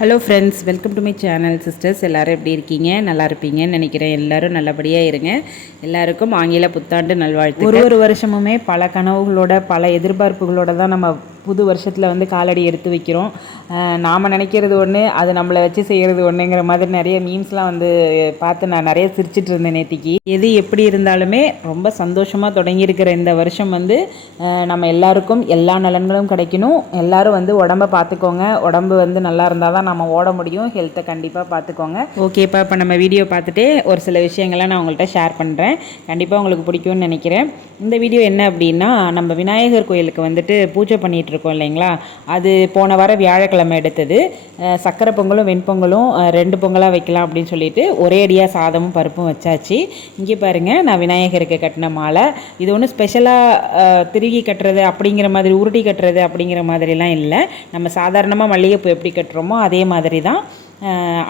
Hello friends welcome to my channel sisters எல்லோரும் எப்படி இருக்கீங்க? நல்லா இருப்பீங்கன்னு நினைக்கிறேன். எல்லாரும் நல்லபடியாக இருங்க. எல்லாருக்கும் ஆங்கில புத்தாண்டு நல்வாழ்த்து ஒரு ஒரு வருஷமுமே பல கனவுகளோட பல எதிர்பார்ப்புகளோட தான் நம்ம புது வருஷத்தில் வந்து காலடி எடுத்து வைக்கிறோம். நாம் நினைக்கிறது ஒன்று அது நம்மளை வச்சு செய்கிறது ஒன்றுங்கிற மாதிரி நிறைய மீம்ஸ்லாம் வந்து பார்த்து நான் நிறைய சிரிச்சிட்டு இருந்தேன் நேத்திக்கு. எது எப்படி இருந்தாலுமே ரொம்ப சந்தோஷமாக தொடங்கியிருக்கிற இந்த வருஷம் வந்து நம்ம எல்லாருக்கும் எல்லா நலன்களும் கிடைக்கணும். எல்லாரும் வந்து உடம்ப பார்த்துக்கோங்க. உடம்பு வந்து நல்லா இருந்தால் தான் நம்ம ஓட முடியும். ஹெல்த்தை கண்டிப்பாக பார்த்துக்கோங்க. ஓகேப்பா இப்போ நம்ம வீடியோ பார்த்துட்டு ஒரு சில விஷயங்கள்லாம் நான் உங்கள்கிட்ட ஷேர் பண்ணுறேன் கண்டிப்பாக உங்களுக்கு பிடிக்கும்னு நினைக்கிறேன். இந்த வீடியோ என்ன அப்படின்னா நம்ம விநாயகர் கோயிலுக்கு வந்துட்டு பூஜை பண்ணிட்டு இருக்கோம் இல்லைங்களா? அது போன வாரம் வியாழக்கிழமை எடுத்தது. சக்கரை பொங்கலும் வெண்பொங்கலும் ரெண்டு பொங்கலாக வைக்கலாம் அப்படின்னு சொல்லிட்டு ஒரே அடியாக சாதமும் பருப்பும் வச்சாச்சு. இங்கே பாருங்கள் நான் விநாயகருக்கு கட்டின மாலை. இது ஒன்றும் ஸ்பெஷலாக திருகி கட்டுறது அப்படிங்கிற மாதிரி உருட்டி கட்டுறது அப்படிங்கிற மாதிரிலாம் இல்லை. நம்ம சாதாரணமாக மல்லிகைப்பூ எப்படி கட்டுறோமோ அதே மாதிரி தான்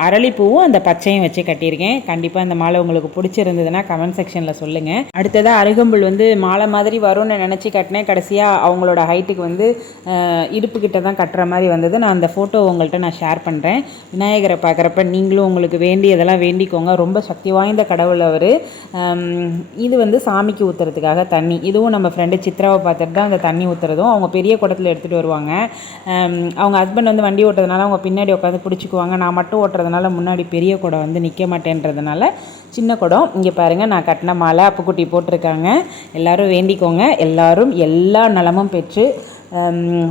அரளிப்பூவும் அந்த பச்சையும் வச்சு கட்டியிருக்கேன். கண்டிப்பாக அந்த மாலை உங்களுக்கு பிடிச்சிருந்ததுன்னா கமெண்ட் செக்ஷனில் சொல்லுங்கள் அடுத்ததாக அருகம்புல் வந்து மாலை மாதிரி வரும்னு நினச்சி கட்டினேன். கடைசியாக அவங்களோட ஹைட்டுக்கு வந்து இடுப்புக்கிட்ட தான் கட்டுற மாதிரி வந்தது. நான் அந்த ஃபோட்டோ உங்கள்கிட்ட நான் ஷேர் பண்ணுறேன் விநாயகரை பார்க்குறப்ப நீங்களும் உங்களுக்கு வேண்டியதெல்லாம் வேண்டிக்கோங்க. ரொம்ப சக்தி வாய்ந்த கடவுள் அவர். இது வந்து சாமிக்கு ஊற்றுறதுக்காக தண்ணி. இதுவும் நம்ம ஃப்ரெண்டு சித்ராவை பார்த்துட்டு தான் அந்த தண்ணி ஊற்றுறதும் அவங்க பெரிய குடத்தில் எடுத்துகிட்டு வருவாங்க. அவங்க ஹஸ்பண்ட் வந்து வண்டி ஓட்டுறதுனால அவங்க பின்னாடி உட்காந்து பிடிச்சிக்குவாங்க. நான் மட்டும் ஓட்டுறதுனால முன்னாடி பெரிய குடம் வந்து நிற்க மாட்டேன்றதுனால சின்ன குடம். இங்கே பாருங்கள் நான் கட்டின மாலை அப்புக்குட்டி போட்டிருக்காங்க. எல்லோரும் வேண்டிக்கோங்க. எல்லோரும் எல்லா நலமும் பெற்று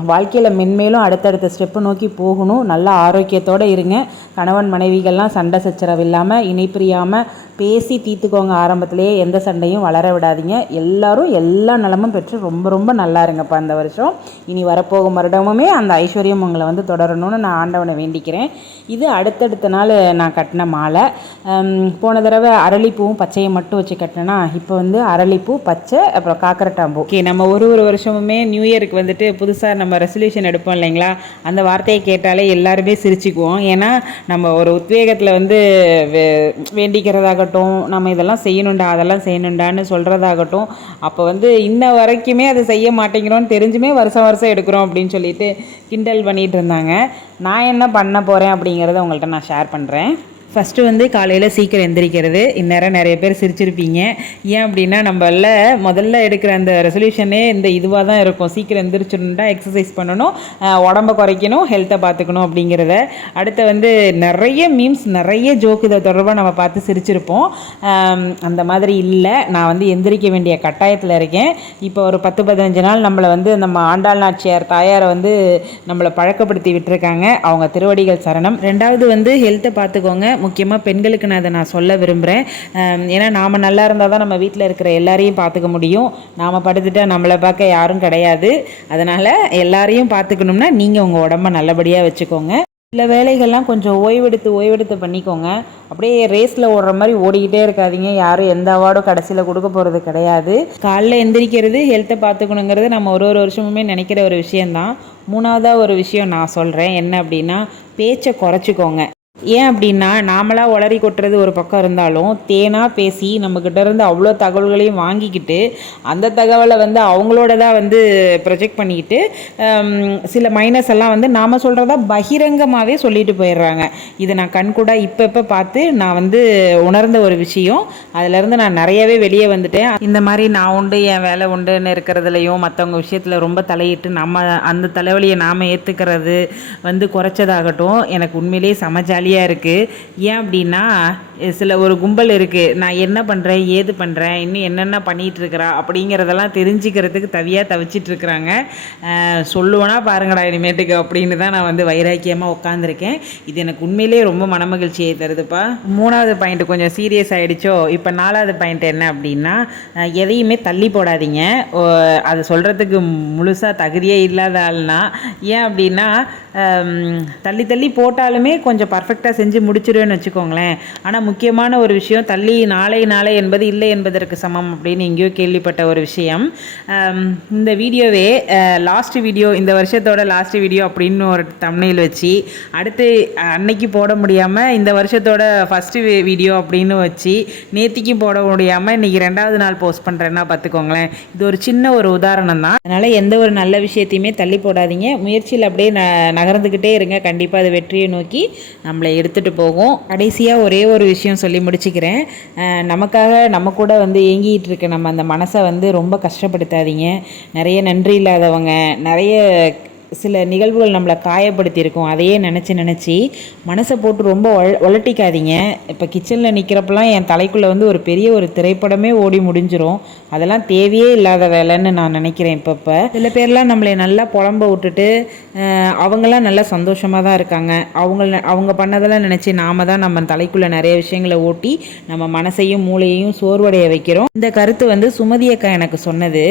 வாழ்க்கையில் மென்மேலும் அடுத்தடுத்த ஸ்டெப்பு நோக்கி போகணும். நல்ல ஆரோக்கியத்தோடு இருங்க. கணவன் மனைவிகள்லாம் சண்டை சச்சரவு இல்லாமல் இணைப்பிரியாமல் பேசி தீர்த்துக்கோங்க ஆரம்பத்திலேயே. எந்த சண்டையும் வளர விடாதீங்க. எல்லோரும் எல்லா நலமும் பெற்று ரொம்ப ரொம்ப நல்லா இருங்கப்பா இந்த வருஷம். இனி வரப்போகும் வருடமுமே அந்த ஐஸ்வர்யம் உங்களை வந்து தொடரணும்னு நான் ஆண்டவனை வேண்டிக்கிறேன். இது அடுத்தடுத்த நாள் நான் கட்டின மாலை. போன தடவை அரளிப்பூவும் பச்சையை மட்டும் வச்சு கட்டினேன்னா இப்போ வந்து அரளிப்பூ பச்சை அப்புறம் காக்கரட்டாம்பூ ஓகே நம்ம ஒரு ஒரு வருஷமுமே நியூ இயருக்கு வந்துட்டு புதுசாக நம்ம ரெசல்யூஷன் எடுப்போம் இல்லைங்களா? அந்த வார்த்தையை கேட்டாலே எல்லாருமே சிரிச்சுக்குவோம். ஏன்னா நம்ம ஒரு உத்வேகத்தில் வந்து வே- வேண்டிக்கிறதாகட்டும் நம்ம இதெல்லாம் செய்யணுண்டா அதெல்லாம் செய்யணுண்டான்னு சொல்கிறதாகட்டும் அப்போ வந்து இன்ன வரைக்குமே அதை செய்ய மாட்டேங்கிறோன்னு தெரிஞ்சுமே வருஷம் வருஷம் எடுக்கிறோம் அப்படின்னு சொல்லிட்டு கிண்டல் பண்ணிகிட்டு இருந்தாங்க. நான் என்ன பண்ண போகிறேன் அப்படிங்கிறத உங்கள்கிட்ட நான் ஷேர் பண்ணுறேன் ஃபஸ்ட்டு வந்து காலையில் சீக்கிரம் எந்திரிக்கிறது. இந்நேரம் நிறைய பேர் சிரிச்சிருப்பீங்க. ஏன் அப்படின்னா நம்மள முதல்ல எடுக்கிற அந்த ரெசல்யூஷனே இந்த இதுவாக தான் இருக்கும். சீக்கிரம் எந்திரிச்சிடணுண்டா எக்ஸசைஸ் பண்ணணும் உடம்பை உடம்ப குறைக்கணும் ஹெல்த்தை பார்த்துக்கணும் அப்படிங்கிறத. அடுத்து வந்து நிறைய மீம்ஸ் நிறைய ஜோக்கு இதை தொடர்பாக நம்ம பார்த்து சிரிச்சிருப்போம். அந்த மாதிரி இல்லை. நான் வந்து எந்திரிக்க வேண்டிய கட்டாயத்தில் இருக்கேன். இப்போ ஒரு பத்து பதினஞ்சு நாள் நம்மளை வந்து நம்ம ஆண்டாள் நாச்சியார் தாயாரை வந்து நம்மளை பழக்கப்படுத்தி விட்டுருக்காங்க. அவங்க திருவடிகள் சரணம். ரெண்டாவது வந்து ஹெல்த்தை பார்த்துக்கோங்க. முக்கியமாக பெண்களுக்கு நான் அதை நான் சொல்ல விரும்புகிறேன் ஏன்னா நாம் நல்லா இருந்தால் தான் நம்ம வீட்டில் இருக்கிற எல்லாரையும் பார்த்துக்க முடியும். நாம் படுத்துட்டா நம்மளை பார்க்க யாரும் கிடையாது. அதனால் எல்லாரையும் பார்த்துக்கணும்னா நீங்கள் உங்கள் உடம்ப நல்லபடியாக வச்சுக்கோங்க. சில வேலைகள்லாம் கொஞ்சம் ஓய்வெடுத்து ஓய்வெடுத்து பண்ணிக்கோங்க. அப்படியே ரேஸில் ஓடுற மாதிரி ஓடிக்கிட்டே இருக்காதீங்க. யாரும் எந்த அவார்டும் கடைசியில் கொடுக்க போகிறது கிடையாது. காலைல எந்திரிக்கிறது ஹெல்த்தை பார்த்துக்கணுங்கிறது நம்ம ஒரு ஒரு வருஷமுமே நினைக்கிற ஒரு விஷயந்தான் மூணாவதாக ஒரு விஷயம் நான் சொல்கிறேன் என்ன அப்படின்னா பேச்சை குறைச்சிக்கோங்க. ஏன் அப்படின்னா நாமளாக உளறி கொட்டுறது ஒரு பக்கம் இருந்தாலும் தேனாக பேசி நம்மக்கிட்ட இருந்து அவ்வளோ தகவல்களையும் வாங்கிக்கிட்டு அந்த தகவலை வந்து அவங்களோடதாக வந்து ப்ரொஜெக்ட் பண்ணிக்கிட்டு சில மைனஸ் எல்லாம் வந்து நாம் சொல்கிறதா பகிரங்கமாகவே சொல்லிட்டு போயிடுறாங்க. இதை நான் கண்கூட இப்போ இப்போ பார்த்து நான் வந்து உணர்ந்த ஒரு விஷயம். அதுலேருந்து நான் நிறையவே வெளியே வந்துட்டேன். இந்த மாதிரி நான் உண்டு என் வேலை உண்டுன்னு இருக்கிறதுலையும் மற்றவங்க விஷயத்தில் ரொம்ப தலையிட்டு நம்ம அந்த தலைவலியை நாம் ஏற்றுக்கிறது வந்து குறைச்சதாகட்டும். எனக்கு உண்மையிலேயே செம ஜாலியாக இருக்குது ஏன் அப்படின்னா சில ஒரு கும்பல் இருக்குது நான் என்ன பண்ணுறேன் ஏது பண்ணுறேன் இன்னும் என்னென்ன பண்ணிகிட்டுருக்குறா அப்படிங்கிறதெல்லாம் தெரிஞ்சுக்கிறதுக்கு தவியாக தவிச்சிட்டு இருக்கிறாங்க. சொல்லுவேனா பாருங்கடா இனிமேட்டுக்கு அப்படின்னு தான் நான் வந்து வைராக்கியமாக உட்காந்துருக்கேன் இது எனக்கு உண்மையிலேயே ரொம்ப மனமகிழ்ச்சியை தருதுப்பா. மூணாவது பாயிண்ட் கொஞ்சம் சீரியஸ் ஆகிடுச்சோ இப்போ நாலாவது பாயிண்ட் என்ன அப்படின்னா எதையுமே தள்ளி போடாதீங்க. ஓ, அது சொல்கிறதுக்கு முழுசாக தகுதியே இல்லாத ஆள்னா ஏன் அப்படின்னா தள்ளி தள்ளி போட்டாலுமே கொஞ்சம் பர்ஃபெக்ட் பர்ஃபெக்டாக செஞ்சு முடிச்சிடுவேன்னு வச்சுக்கோங்களேன். ஆனால் முக்கியமான ஒரு விஷயம் தள்ளி நாளை நாளை என்பது இல்லை என்பதற்கு சமம் அப்படின்னு எங்கேயோ கேள்விப்பட்ட ஒரு விஷயம். இந்த வீடியோவே லாஸ்ட் வீடியோ இந்த வருஷத்தோட லாஸ்ட் வீடியோ அப்படின்னு ஒரு தமிழில் வச்சு அடுத்து அன்னைக்கு போட முடியாமல் இந்த வருஷத்தோட ஃபஸ்ட்டு வீடியோ அப்படின்னு வச்சு நேத்திக்கும் போட முடியாமல் இன்றைக்கி ரெண்டாவது நாள் போஸ்ட் பண்ணுறேன்னா பார்த்துக்கோங்களேன். இது ஒரு சின்ன ஒரு உதாரணம் தான். அதனால் எந்த ஒரு நல்ல விஷயத்தையுமே தள்ளி போடாதீங்க. முயற்சியில் அப்படியே ந நகர்ந்துக்கிட்டே இருங்க. கண்டிப்பாக அது வெற்றியை நோக்கி நம்மளை எடுத்துகிட்டு போகும். கடைசியாக ஒரே ஒரு விஷயம் சொல்லி முடிச்சுக்கிறேன். நமக்காக நம்ம கூட வந்து ஏங்கிட்டு இருக்க நம்ம அந்த மனசை வந்து ரொம்ப கஷ்டப்படுத்தாதீங்க. நிறைய நன்றி இல்லாதவங்க நிறைய சில நிகழ்வுகள் நம்மளை காயப்படுத்தியிருக்கோம். அதையே நினச்சி நினச்சி மனசை போட்டு ரொம்ப ஒழ உலட்டிக்காதீங்க இப்போ கிச்சனில் நிற்கிறப்பெல்லாம் என் தலைக்குள்ளே வந்து ஒரு பெரிய ஒரு திரைப்படமே ஓடி முடிஞ்சிரும். அதெல்லாம் தேவையே இல்லாத வேலைன்னு நான் நினைக்கிறேன் இப்போ இப்போ. சில பேர்லாம் நம்மளை நல்லா புலம்ப விட்டுட்டு அவங்களாம் நல்லா சந்தோஷமாக தான் இருக்காங்க. அவங்க அவங்க பண்ணதெல்லாம் நினச்சி நாம தான் நம்ம தலைக்குள்ளே நிறைய விஷயங்களை ஓட்டி நம்ம மனசையும் மூளையையும் சோர்வடைய வைக்கிறோம். இந்த கருத்து வந்து சுமதி அக்கா எனக்கு சொன்னது.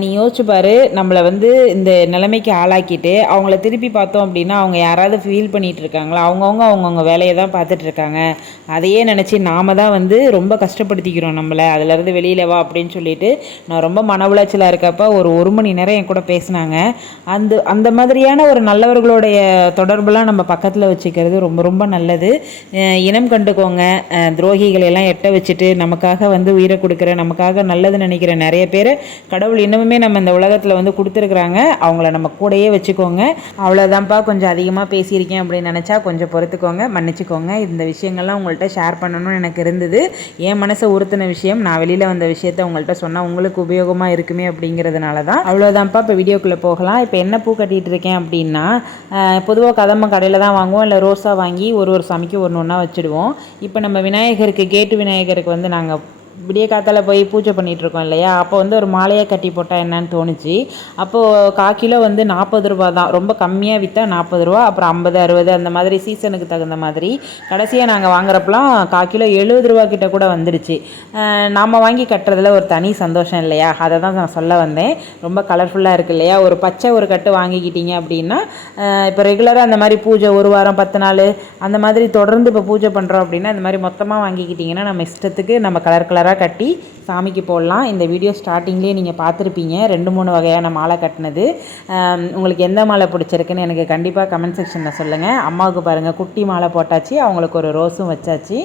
நீ யோசிச்சு பாரு நம்மளை வந்து இந்த நிலைமைக்கு ஆக்கிட்டு அவங்கள திருப்பி பார்த்தோம் அப்படின்னா அவங்க யாராவது ஃபீல் பண்ணிகிட்டு இருக்காங்களா? அவங்கவுங்க அவங்கவுங்க வேலையை தான் பார்த்துட்ருக்காங்க அதையே நினச்சி நாம தான் வந்து ரொம்ப கஷ்டப்படுத்திக்கிறோம் நம்மளை. அதுலேருந்து வெளியில் வா அப்படின்னு சொல்லிட்டு நான் ரொம்ப மன உளைச்சலாக இருக்கப்ப ஒரு ஒரு மணி நேரம் என் கூட பேசினாங்க. அந்த அந்த மாதிரியான ஒரு நல்லவர்களுடைய தொடர்புலாம் நம்ம பக்கத்தில் வச்சுக்கிறது ரொம்ப ரொம்ப நல்லது. இனம் கண்டுக்கோங்க. துரோகிகளை எல்லாம் எட்ட வச்சுட்டு நமக்காக வந்து உயிரை கொடுக்குற நமக்காக நல்லது நினைக்கிற நிறைய பேர் கடவுள் இன்னமுமே நம்ம இந்த உலகத்தில் வந்து கொடுத்துருக்குறாங்க. அவங்கள நம்ம கூடயே வச்சுக்கோங்க. அவ்வளோதான்ப்பா கொஞ்சம் அதிகமாக பேசியிருக்கேன் அப்படின்னு நினச்சா கொஞ்சம் பொறுத்துக்கோங்க. மன்னிச்சுக்கோங்க. இந்த விஷயங்கள்லாம் உங்கள்கிட்ட ஷேர் பண்ணணும்னு எனக்கு இருந்தது. என் மனசை உறுத்தின விஷயம். நான் வெளியில் வந்த விஷயத்த உங்கள்கிட்ட சொன்னால் உங்களுக்கு உபயோகமாக இருக்குமே அப்படிங்கிறதுனால தான் அவ்வளோதான்ப்பா இப்போ வீடியோக்குள்ளே போகலாம். இப்போ என்ன பூ கட்டிகிட்டு இருக்கேன் அப்படின்னா பொதுவாக கதம்ப கடையில் தான் வாங்குவோம். இல்லை ரோஸாக வாங்கி ஒரு ஒரு சாமிக்கு ஒன்று ஒன்றா வச்சுடுவோம். இப்போ நம்ம விநாயகருக்கு கேட்டு விநாயகருக்கு வந்து நாங்கள் விடிய காத்தால் போய் பூஜை பண்ணிகிட்ருக்கோம் இருக்கோம் இல்லையா? அப்போ வந்து ஒரு மாலையை கட்டி போட்டால் என்னன்னு தோணுச்சு. அப்போது கா கிலோ வந்து நாற்பது ரூபா தான். ரொம்ப கம்மியாக விற்றா நாற்பது ரூபா அப்புறம் ஐம்பது அறுபது அந்த மாதிரி சீசனுக்கு தகுந்த மாதிரி. கடைசியாக நாங்கள் வாங்குறப்பெல்லாம் கா கிலோ எழுபது ரூபா கிட்ட கூட வந்துடுச்சு நாம் வாங்கி கட்டுறதுல ஒரு தனி சந்தோஷம் இல்லையா? அதை தான் நான் சொல்ல வந்தேன். ரொம்ப கலர்ஃபுல்லாக இருக்குது இல்லையா? ஒரு பச்சை ஒரு கட்டு வாங்கிக்கிட்டீங்க அப்படின்னா இப்போ ரெகுலராக அந்த மாதிரி பூஜை ஒரு வாரம் பத்து நாள் அந்த மாதிரி தொடர்ந்து இப்போ பூஜை பண்ணுறோம் அப்படின்னா இந்த மாதிரி மொத்தமாக வாங்கிக்கிட்டிங்கன்னா நம்ம இஷ்டத்துக்கு நம்ம கலர் கலர் கலராக கட்டி சாமிக்கு போடலாம். இந்த வீடியோ ஸ்டார்டிங்லேயே நீங்கள் பார்த்துருப்பீங்க. ரெண்டு மூணு வகையான மாலை கட்டினது. உங்களுக்கு எந்த மாலை பிடிச்சிருக்குன்னு எனக்கு கண்டிப்பாக கமெண்ட் செக்ஷனில் சொல்லுங்கள் அம்மாவுக்கு பாருங்கள் குட்டி மாலை போட்டாச்சு. அவங்களுக்கு ஒரு ரோஸும் வச்சாச்சு.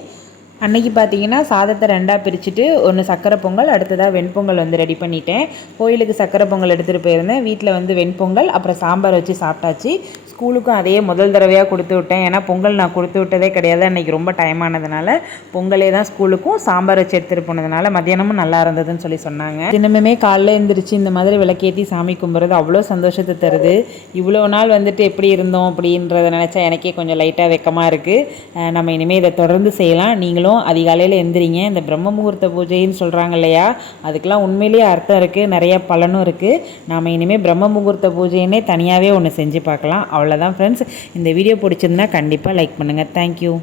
அன்னைக்கு பார்த்தீங்கன்னா சாதத்தை ரெண்டாக பிரிச்சுட்டு ஒன்று சக்கரை பொங்கல் அடுத்ததாக வெண்பொங்கல் வந்து ரெடி பண்ணிட்டேன். கோயிலுக்கு சக்கரை பொங்கல் எடுத்துகிட்டு போயிருந்தேன். வீட்டில் வந்து வெண்பொங்கல் அப்புறம் சாம்பார் வச்சு சாப்பிட்டாச்சு. ஸ்கூலுக்கும் அதையே முதல் தடவையாக கொடுத்து விட்டேன். ஏன்னா பொங்கல் நான் கொடுத்து விட்டதே கிடையாது. அன்றைக்கி ரொம்ப டைம் ஆனதுனால பொங்கலே தான் ஸ்கூலுக்கும் சாம்பார் வச்சு எடுத்துகிட்டு போனதுனால மத்தியானமும் நல்லா இருந்ததுன்னு சொல்லி சொன்னாங்க. தினமுமே காலைல எழுந்திரிச்சு இந்த மாதிரி விளக்கேற்றி சாமி கும்புறது அவ்வளோ சந்தோஷத்தை தருது. இவ்வளோ நாள் வந்துட்டு எப்படி இருந்தோம் அப்படின்றத நினச்சா எனக்கே கொஞ்சம் லைட்டாக வெக்கமாக இருக்குது நம்ம இனிமேல் இதை தொடர்ந்து செய்யலாம். நீங்களும் அதிகாலையில் எந்திரிங்க. இந்த பிரம்ம முகூர்த்த பூஜைன்னு சொல்கிறாங்க இல்லையா? அதுக்கெலாம் உண்மையிலேயே அர்த்தம் இருக்குது நிறைய பலனும் இருக்குது நாம் இனிமேல் பிரம்ம முகூர்த்த பூஜைன்னே தனியாகவே ஒன்று செஞ்சு பார்க்கலாம். அவ்வளோதான் ஃப்ரெண்ட்ஸ் இந்த வீடியோ பிடிச்சிருந்தா கண்டிப்பாக லைக் பண்ணுங்கள் தேங்க்யூ